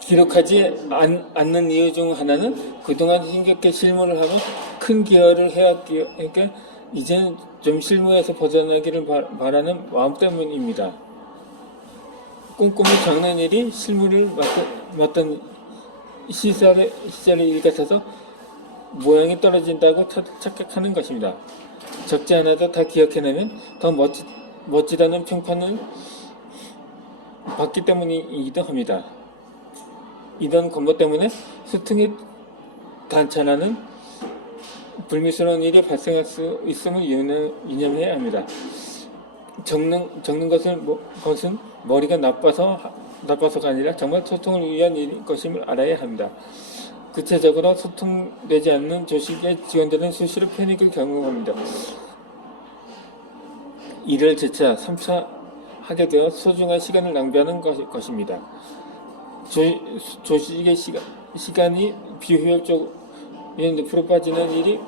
기록하지 않는 이유 중 하나는 그동안 힘겹게 실무를 하고 큰 기여를 해왔기에 이제는 좀 실무에서 벗어나기를 바라는 마음 때문입니다. 꼼꼼히 적는 일이 실무를 맡던 시절의 일 같아서 모양이 떨어진다고 착각하는 것입니다. 적지 않아도 다 기억해내면 더 멋지다는 평판을 받기 때문이기도 합니다. 이런 공부 때문에 소통이 단찰하는 불미스러운 일이 발생할 수 있음을 유념해야 합니다. 적는 것은 머리가 나빠서가 아니라 정말 소통을 위한 일인 것임을 알아야 합니다. 구체적으로 소통되지 않는 조직의 직원들은 수시로 패닉을 경험합니다. 일을 재차 3차 하게 되어 소중한 시간을 낭비하는 것입니다. 조직의 시간이 비효율적으로 늪으로 빠지는 일이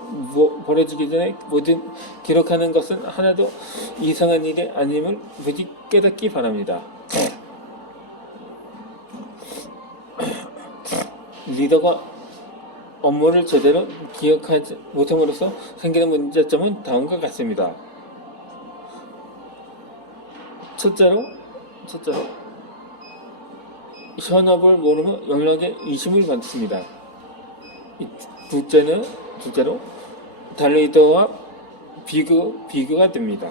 벌어지기 전에 모든 기록하는 것은 하나도 이상한 일이 아님을 부디 깨닫기 바랍니다. 리더가 업무를 제대로 기억하지 못함으로써 생기는 문제점은 다음과 같습니다. 첫째로 현업을 모르면 영역에 의심을 받습니다. 둘째로 다른 리더와 비교가 됩니다.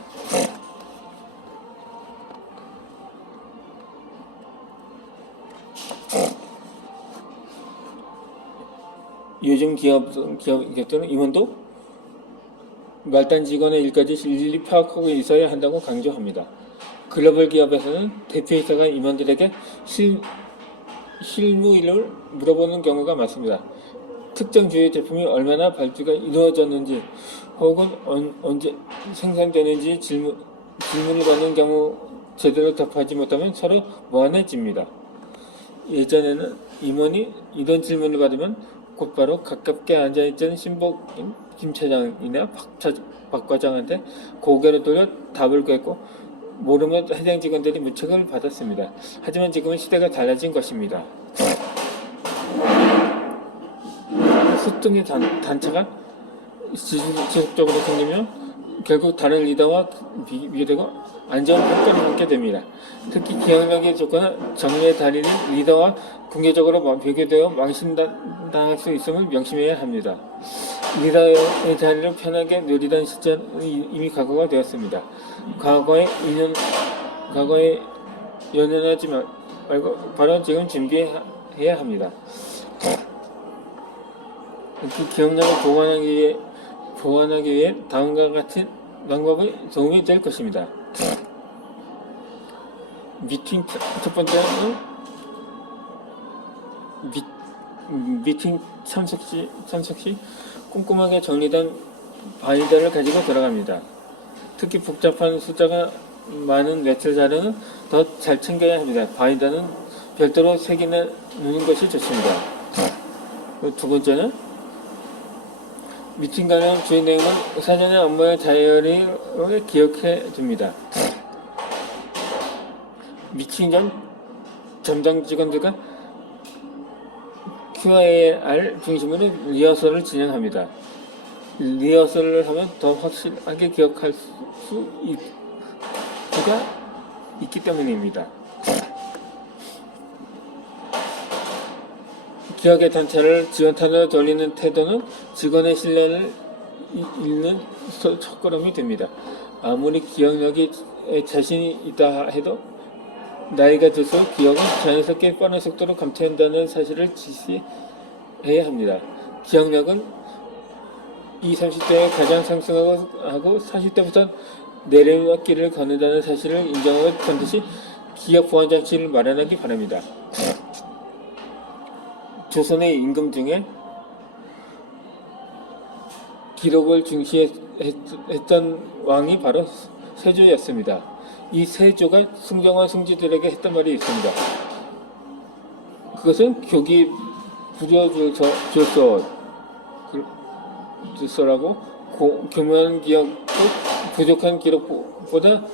요즘 기업들은 임원도 말단 직원의 일까지 일일이 파악하고 있어야 한다고 강조합니다. 글로벌 기업에서는 대표이사가 임원들에게 실무일을 물어보는 경우가 많습니다. 특정 주의 제품이 얼마나 발주가 이루어졌는지 혹은 언제 생산되는지 질문을 받는 경우 제대로 답하지 못하면 서로 무안해집니다. 예전에는 임원이 이런 질문을 받으면 곧바로 가깝게 앉아있던 신복인 김 차장이나 박 과장한테 고개를 돌려 답을 구했고 모르면 해당 직원들이 문책을 받았습니다. 하지만 지금은 시대가 달라진 것입니다. 소통의 단차가 지속적으로 생기면 결국 다른 리더와 비교되고 안 좋은 평가를 받게 됩니다. 특히 기억력의 조건은 정리의 달인인 리더와 공개적으로 비교되어 망신당할 수 있음을 명심해야 합니다. 리더의 자리를 편하게 누리던 시절은 이미 과거가 되었습니다. 과거에 연연하지 말고 바로 지금 준비해야 합니다. 그 기억력을 보완하기 위해 다음과 같은 방법이 도움이 될 것입니다. 첫 번째는 미팅 참석 시 꼼꼼하게 정리된 바이더를 가지고 들어갑니다. 특히 복잡한 숫자가 많은 엑셀 자료는 더 잘 챙겨야 합니다. 바이더는 별도로 새기는 것이 좋습니다. 두 번째는 미팅 관련 주요 내용은 사전에 업무의 다이어리로 기억해 둡니다. 미팅 전 담당 직원들과 QAR 중심으로 리허설을 진행합니다. 리허설을 하면 더 확실하게 기억할 수가 있기 때문입니다. 기억의 단차를 지원탄으로 돌리는 태도는 직원의 신뢰를 잃는 첫걸음이 됩니다. 아무리 기억력이 자신이 있다 해도 나이가 들수록 기억은 자연스럽게 빠른 속도로 감퇴한다는 사실을 지시해야 합니다. 기억력은 20, 30대에 가장 상승하고 40대부터 내려앉기를 걷는다는 사실을 인정하고 반드시 기억 보완 장치를 마련하기 바랍니다. 조선의 임금 중에 기록을 중시했던 왕이 바로 세조였습니다. 이 세조가 승정원 승지들에게 했던 말이 있습니다. 그것은 교기 부려줄서라고 교묘한 기억도 부족한 기록보다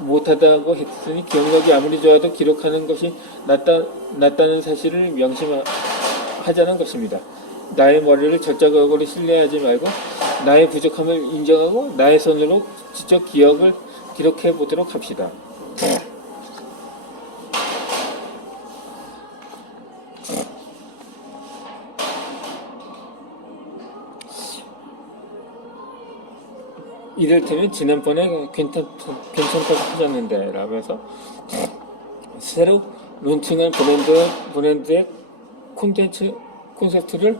못하다고 했으니 기억력이 아무리 좋아도 기록하는 것이 낫다는 사실을 명심하자는 것입니다. 나의 머리를 저작어로 신뢰하지 말고 나의 부족함을 인정하고 나의 손으로 직접 기억을 기록해 보도록 합시다. 이를테면 지난번에 괜찮다고 하셨는데 라면서 새로 론칭한 브랜드의 콘셉트를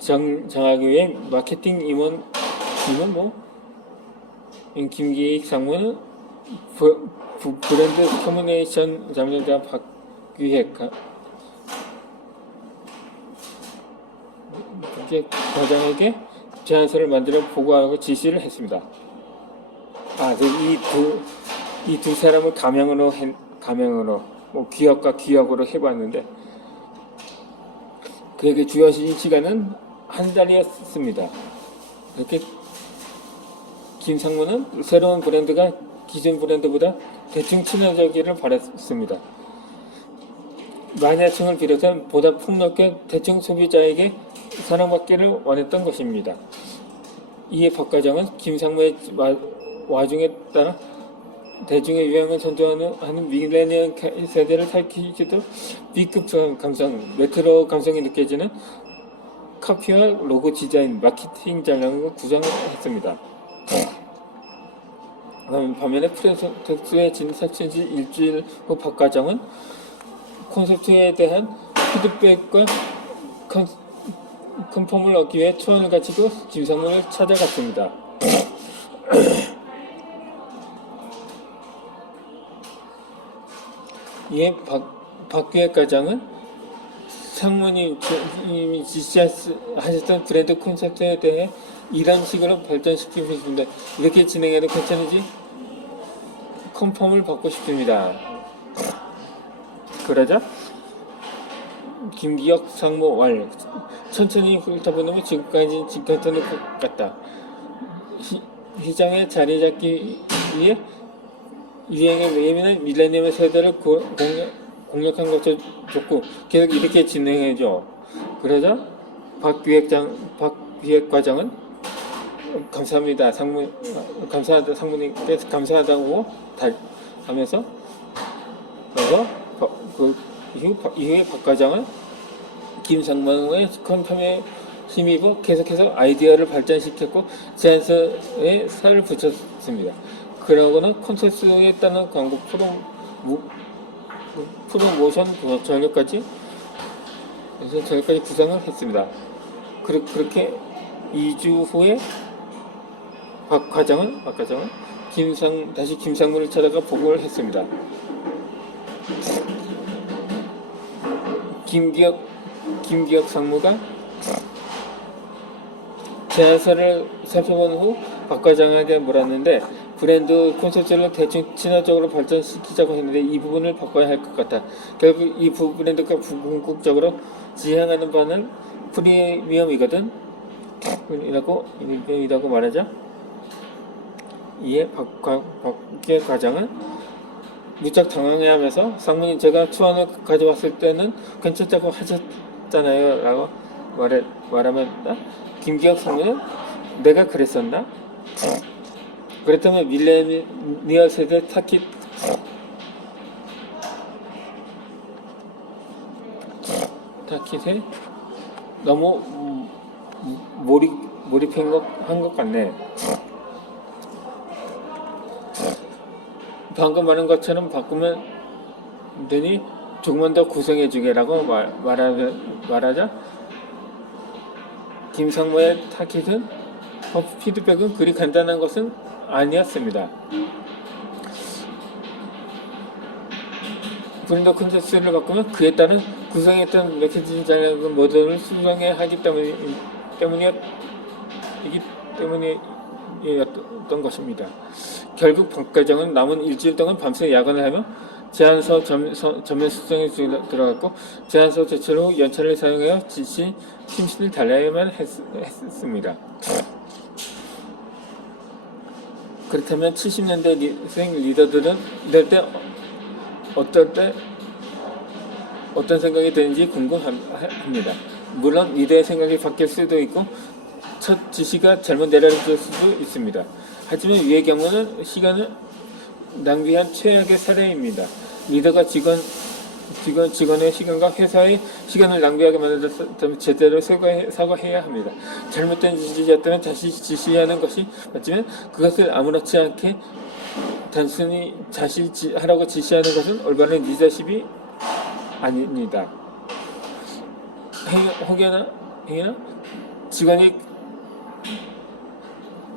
정하기 위해 마케팅 임원 김기익 상무는 브랜드 커뮤니케이션 담당자 박규혜 과장에게 제안서를 만들어 보고하고 지시를 했습니다. 이 두 사람을 가명으로 기억과 기억으로 해봤는데 그에게 주어진 시간은 한 달이었습니다. 이렇게 김상무는 새로운 브랜드가 기존 브랜드보다 대충 친화적이기를 바랐습니다. 마니아층을 비롯한 보다 폭넓게 대충 소비자에게 사랑받기를 원했던 것입니다. 이에 박 과장은 김상무의 와중에 따라 대중의 유행을 선도하는 밀레니엄 세대를 살피기도 B급 감성, 레트로 감성이 느껴지는 카피와 로고 디자인, 마케팅 전략을 구성했습니다. 반면에 프레스에 진사춘지 일주일 후 박 과장은 콘셉트에 대한 피드백과 컨펌을 얻기 위해 초안을 가지고 김상무를 찾아갔습니다. 이에 박규혜 과장은 상무님이 지시하셨던 브랜드 콘셉트에 대해 이런 식으로 발전시키고 싶습니다. 이렇게 진행해도 괜찮은지 컨펌을 받고 싶습니다. 그러자 김기혁 상무 왈 천천히 훑어보면 지금까지 괜찮을 것 같다. 시장에 자리 잡기 위해 유행에 예민한 밀레니엄 세대를 공략한 것도 좋고 계속 이렇게 진행해줘. 그러자 박기획 과장은 감사합니다. 상무님께서 감사하다고 하면서 이후에 박 과장은 김상무의 컨펌에 힘입어 계속해서 아이디어를 발전시켰고 제안서에 살을 붙였습니다. 그러고는 콘텐츠에 따른 광고 프로모션 전략까지 구상을 했습니다. 그렇게 2주 후에 박 과장은 다시 김상무를 찾아가 보고를 했습니다. 김기혁 상무가 제안서를 살펴본 후 박 과장에게 물었는데 브랜드 콘셉트를 대충 친화적으로 발전시키자고 했는데 이 부분을 바꿔야 할 것 같다. 결국 이 브랜드가 궁극적으로 지향하는 바는 프리미엄이거든. 이라고 말하자. 이에 박기혁 과장은 무척 당황해하면서 상무님 제가 초안을 가져왔을 때는 괜찮다고 하셨잖아요 라고 말하면 김기혁 상무는 내가 그랬었나? 그렇다면 밀레니얼 세대 타깃에 너무 몰입한 것 같네. 방금 말한 것처럼 바꾸면 되니 조금만 더 구성해주게라고 말하자 김상무의 타깃은 피드백은 그리 간단한 것은 아니었습니다. 브랜드 콘텐츠를 바꾸면 그에 따른 구성했던 마케팅 전략 모델을 수정해야 하기 때문이었던 것입니다. 결국 박 과장은 남은 일주일 동안 밤새 야근을 하며 제안서 전면 수정에 들어갔고 제안서 제출 후 연차를 사용하여 심신을 달래야만 했습니다. 그렇다면 70년대생 리더들은 이럴 때 어떤 생각이 드는지 궁금합니다. 물론 리더의 생각이 바뀔 수도 있고 첫 지시가 잘못 내려질 수도 있습니다. 하지만 위의 경우는 시간을 낭비한 최악의 사례입니다. 리더가 직원의 시간과 회사의 시간을 낭비하게 만들었다면 제대로 사과해야 합니다. 잘못된 지시였다면 다시 지시하는 것이 맞지만 그것을 아무렇지 않게 단순히 하라고 지시하는 것은 올바른 리더십이 아닙니다. 혹여나 직원이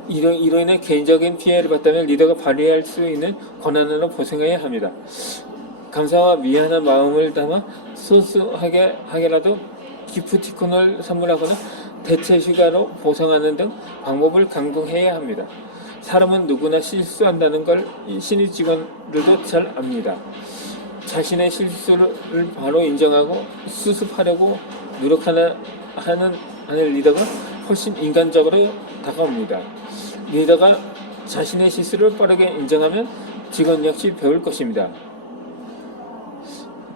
이로 인해 개인적인 피해를 봤다면 리더가 발휘할 수 있는 권한으로 보상해야 합니다. 감사와 미안한 마음을 담아 소소하게라도 기프티콘을 선물하거나 대체 휴가로 보상하는 등 방법을 강구해야 합니다. 사람은 누구나 실수한다는 걸 신입 직원들도 잘 압니다. 자신의 실수를 바로 인정하고 수습하려고 노력하는 리더가 훨씬 인간적으로 다가옵니다. 리더가 자신의 실수를 빠르게 인정하면 직원 역시 배울 것입니다.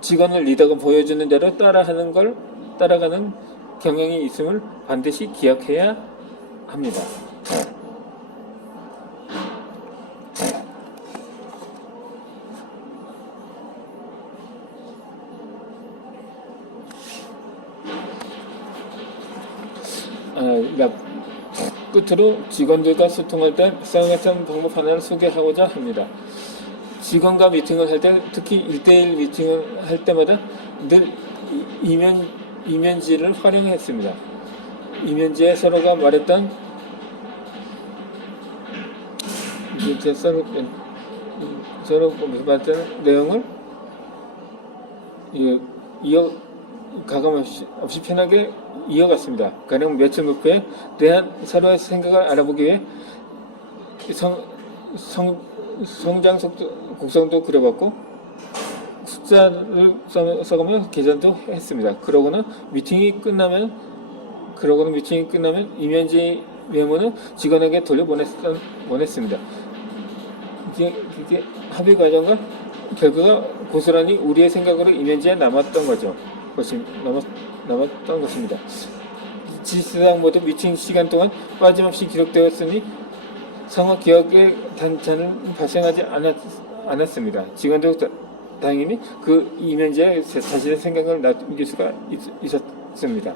직원을 리더가 보여주는 대로 따라가는 경향이 있음을 반드시 기억해야 합니다. 끝으로 직원들과 소통할 때 사용했던 방법 하나를 소개하고자 합니다. 직원과 미팅을 할 때, 특히 1대1 미팅을 할 때마다 늘 이면지를 활용했습니다. 이면지에 서로가 말했던 서로 말했던 내용을 가감 없이 편하게 이어갔습니다. 가령 며칠 목표에 대한 서로의 생각을 알아보기 위해 성장 곡선도 그려봤고 숫자를 써가며 계산도 했습니다. 그러고는 미팅이 끝나면 이면지 메모는 직원에게 돌려보냈습니다. 이게 합의 과정과 결과가 고스란히 우리의 생각으로 이면지에 남았던 것입니다. 지시사항 모두 미팅 시간 동안 빠짐없이 기록되었으니 상호 기억에 단차는 발생하지 않았습니다. 직원도 당연히 그 이면지에 자신의 생각을 남길 수가 있었습니다.